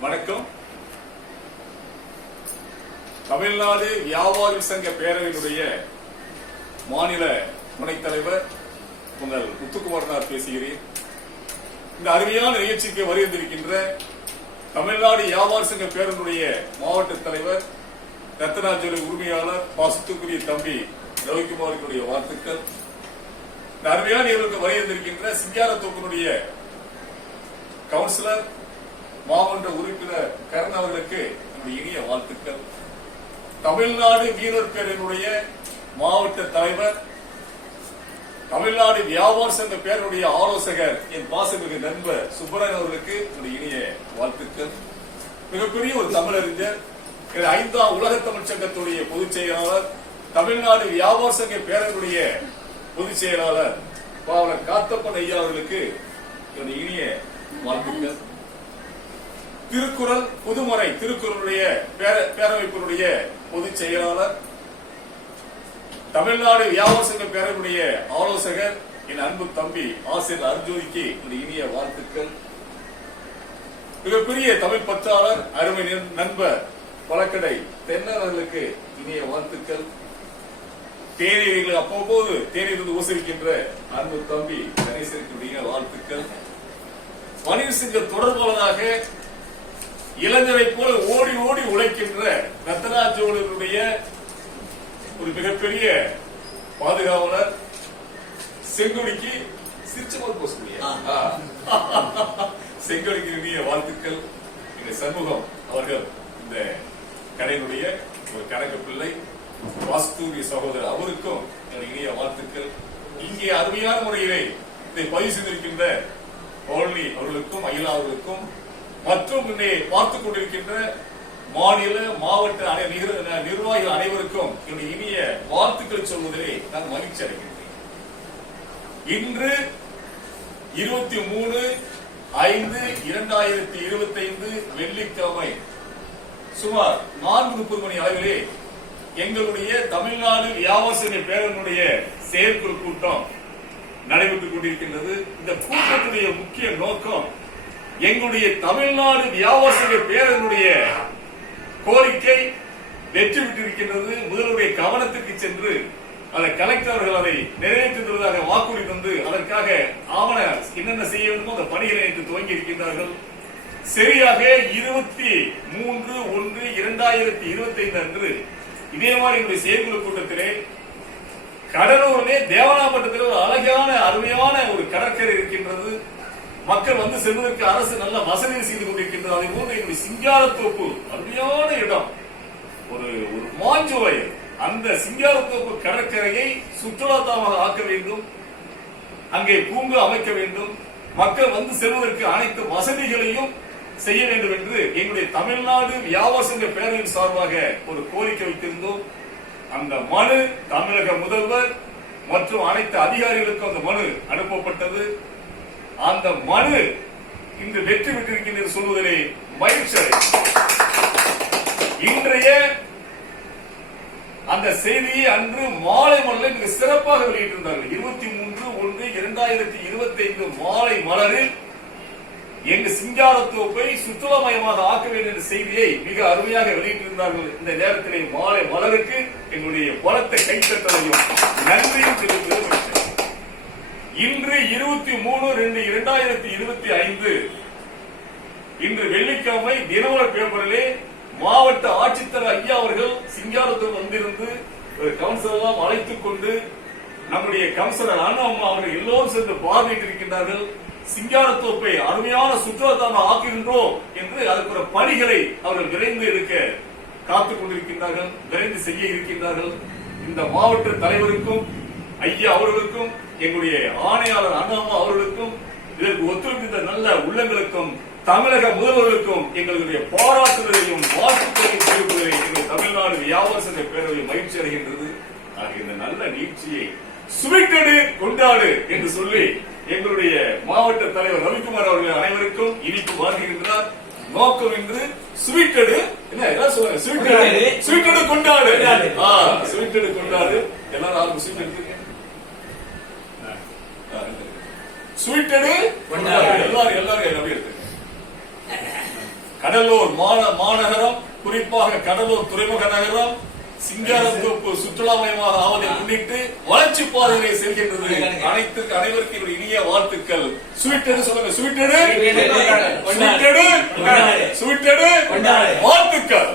வணக்கம். தமிழ்நாடு வியாபாரி சங்க பேரவையினுடைய மாநில துணைத் தலைவர் உங்கள் முத்துக்குமார் பேசுகிறேன். இந்த அருமையான நிகழ்ச்சிக்கு வருகின்றிருக்கின்ற தமிழ்நாடு வியாபாரி சங்க பேரவையினுடைய மாவட்ட தலைவர் ரத்னாஜலி உரிமையாளர் பாசத்துக்குரிய தம்பி ரவிக்குமாரினுடைய வாழ்த்துக்கள். இந்த அருமையான நிகழ்வுக்கு வருகின்றிருக்கின்ற சிங்காரத்தோப்பினுடைய கவுன்சிலர் மாவட்ட உறுப்பினர் கரண் அவர்களுக்கு இனிய வாழ்த்துக்கள். தமிழ்நாடு வீரர் பேரவையினுடைய மாவட்ட தலைவர், தமிழ்நாடு வியாபார சங்க பேரவையுடைய ஆலோசகர் என் பாசமிகு நண்பர் சுப்பராயன் அவர்களுக்கு இனிய வாழ்த்துக்கள். மிகப்பெரிய ஒரு தமிழறிஞர், 5ஆம் உலக தமிழ் சங்கத்துடைய பொதுச் செயலாளர், தமிழ்நாடு வியாபார சங்க பேரவையுடைய பொதுச் செயலாளர் பாவலர் காத்தப்பன் ஐயா அவர்களுக்கு இனிய வாழ்த்துக்கள். திருக்குறள் புதுமறை திருக்குறளுடைய பேரவைப்பினுடைய பொதுச் செயலாளர், தமிழ்நாடு வியாபார சங்க பேரவையுடைய ஆலோசகர் என் அன்பு தம்பி ஆசிரியர் அர்ஜுனிக்கு இனிய வாழ்த்துக்கள். மிகப்பெரிய தமிழ் பற்றாளர் அருமை நண்பர் பழக்கடை தென்னவர்களுக்கு இனிய வாழ்த்துக்கள். தேநீரில் அவ்வப்போது தேநீர் ஊசிருக்கின்ற அன்பு தம்பி கணேசனுக்கு வாழ்த்துக்கள். வணிகர் சங்க தொடர்பாளராக இளைஞரை போல ஓடி ஓடி உழைக்கின்ற ரத்னாஜோலுடைய ஒரு மிகப்பெரிய பாதுகாவலர் செங்கொடிக்கு செங்கொடிக்கு இனிய வாழ்த்துக்கள். இந்த சமூகம் அவர்கள் இந்த கடையினுடைய ஒரு கணக்கு பிள்ளை வாஸ்தூரிய சகோதரர் அவருக்கும் இனிய வாழ்த்துக்கள். இங்கே அருமையான முறையிலே இதை பதிவு செய்திருக்கின்ற பழனி அவர்களுக்கும் அகிலா அவர்களுக்கும் மற்றும் இங்கே பார்த்துக் கொண்டிருக்கின்ற மாநில மாவட்ட நிர்வாகிகள் அனைவருக்கும் இனிய வாழ்த்துக்கள் சொல்வதிலே நான் மகிழ்ச்சி அடைகின்றேன். இன்று 23/5/2025 வெள்ளிக்கிழமை சுமார் 4:30 மணி அளவிலே எங்களுடைய தமிழ்நாடு வியாபார சங்க பேரவையினுடைய செயற்குழு கூட்டம் நடைபெற்றுக் கொண்டிருக்கின்றது. இந்த கூட்டத்துடைய முக்கிய நோக்கம் எங்களுடைய தமிழ்நாடு வியாபார சங்க பேரவையினுடைய கோரிக்கை வெற்றி பெற்றிருக்கின்றது. முதல்வருடைய கவனத்திற்கு சென்று அதை கலெக்டர் அவர்கள் அதை நிறைவேற்றுவதாக வாக்குறுதி தந்து அதற்காக ஆவண என்னென்ன செய்ய வேண்டுமோ அந்த பணிகளை நேற்று துவங்கி இருக்கின்றார்கள். சரியாக 23/1/2025 அன்று இதே மாதிரி என்னுடைய செயற்குழு கூட்டத்திலே கடலூரிலே தேவனாப்பட்டத்தில் ஒரு அழகான அருமையான ஒரு கடற்கரை இருக்கின்றது. மக்கள் வந்து செல்வதற்கு அரசு நல்ல வசதி செய்து கொண்டிருக்கின்றது. அதே போன்று என்னுடைய சிங்காரத்தோப்பு அருமையான இடம், ஒரு மாஞ்சு வயல். அந்த சிங்காரத்தோப்பு கடற்கரையை சுற்றுலாத்தலமாக ஆக்க வேண்டும், அங்கே பூங்கா அமைக்க வேண்டும், மக்கள் வந்து செல்வதற்கு அனைத்து வசதிகளையும் செய்ய வேண்டும் என்று எங்களுடைய தமிழ்நாடு வியாபார சங்க பேரவையின் சார்பாக ஒரு கோரிக்கை வைத்திருந்தோம். அந்த மனு தமிழக முதல்வர் மற்றும் அனைத்து அதிகாரிகளுக்கும் அந்த மனு அனுப்பப்பட்டது. அந்த மனு இன்று வெற்றி பெற்றிருக்கின்றது சொல்வதிலே மகிழ்ச்சி. இன்றைய அந்த செய்தியை அன்று மாலை மலரில் மிக சிறப்பாக வெளியிட்டிருந்தார்கள். 23/1/2025 மாலை மலரில் எங்க சிங்காரத்தோப்பை சுற்றுலாமயமாக ஆக்க வேண்டும் என்ற செய்தியை மிக அருமையாக வெளியிட்டிருந்தார்கள். இந்த நேரத்திலே மாலை மலருக்கு எங்களுடைய பலத்த கைத்தட்டலையும் நன்றியும் தெரிவித்து இன்று 23/2/2025 இன்று வெள்ளிக்கிழமை தினமலர் பேப்பரிலே மாவட்ட ஆட்சித்தலைவர் ஐயா அவர்கள் சிங்காரத்தோப்பு வந்திருந்து ஒரு கவுன்சிலர் அழைத்துக் கொண்டு நம்முடைய கவுன்சிலர் அண்ணா அம்மா அவர்கள் எல்லோரும் சென்று பார்வையிட்டிருக்கின்றார்கள். சிங்காரத்தோப்பை அருமையான சுற்றுலாத்தலமாக ஆக்குகின்றோம் என்று அதற்கு பணிகளை அவர்கள் விரைந்து எடுக்க காத்துக் கொண்டிருக்கின்றார்கள், விரைந்து செய்ய இருக்கின்றார்கள். இந்த மாவட்ட தலைவருக்கும் ஐயா அவர்களுக்கும் எங்களுடைய ஆணையாளர் அண்ணாமா அவர்களுக்கும் இதற்கு ஒத்துழைத்த நல்ல உள்ளங்களுக்கும் தமிழக முதல்வர்களுக்கும் எங்களுடைய பாராட்டுதலையும் வாழ்த்துக்களையும் தெரிவிப்பதை எங்கள் தமிழ்நாடு வியாபார சங்க பேரவை மகிழ்ச்சி அடைகின்றது. இந்த நல்ல நிகழ்ச்சியை சுவைக்கடு கொண்டாடு என்று சொல்லி எங்களுடைய மாவட்ட தலைவர் ரவிக்குமார் அவர்கள் அனைவருக்கும் இனிப்பு வாழ்கின்றார். நோக்கம் என்று ஸ்வீட்டடு ஸ்வீட்டடு கொண்டாடு, ஸ்வீட்டடு கொண்டாடு. எல்லாரும் ஸ்வீட் எடுத்துருங்க. ஸ்வீட்டடு எல்லாரும் எல்லாரும் எடுத்துங்க. கடலூர் மாநகரம், குறிப்பாக கடலூர் துறைமுக நகரம் சிங்காரத்தோப்பு சுற்றுலா மையமாக ஆவதை முன்னிட்டு வளர்ச்சி பாதைகளை செல்கின்றது. அனைவருக்கும் ஒரு இனிய வாழ்த்துக்கள். ஸ்வீட்டடு சொல்லுங்க, ஸ்வீட்டடு வாழ்த்துக்கள்.